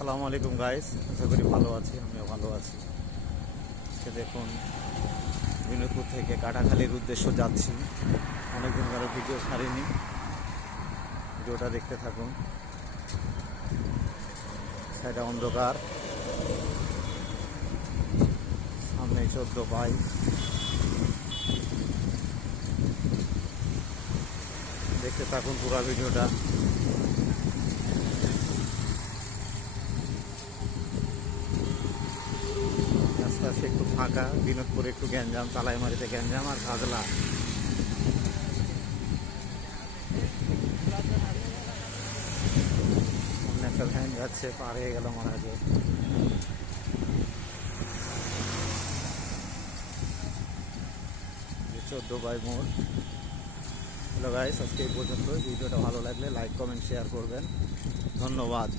আসসালামু আলাইকুম গাইস, আশা করি ভালো আছি। আমিও ভালো আছি। আজকে দেখুন, বিনোদপুর থেকে কাটাখালীর উদ্দেশ্য যাচ্ছি। অনেকদিন ধরে ভিডিও ছাড়িনি, ভিডিওটা দেখতে থাকুন। সাইডে অন্ধকার, সামনে 14 পাই। দেখতে থাকুন পুরো ভিডিওটা। রাস্তা আছে একটু ফাঁকা, বিনোদপুরে একটু গ্যাঞ্জাম, তালাইমারিতে গ্যাঞ্জাম আর ঘাগলা। সামনে একটা ভ্যান যাচ্ছে, পার হয়ে গেল মনে হয়। 14 বাই মোড়। হ্যালো গাইস, আজকে এই পর্যন্ত। ভিডিওটা ভালো লাগলে লাইক, কমেন্ট, শেয়ার করবেন। ধন্যবাদ।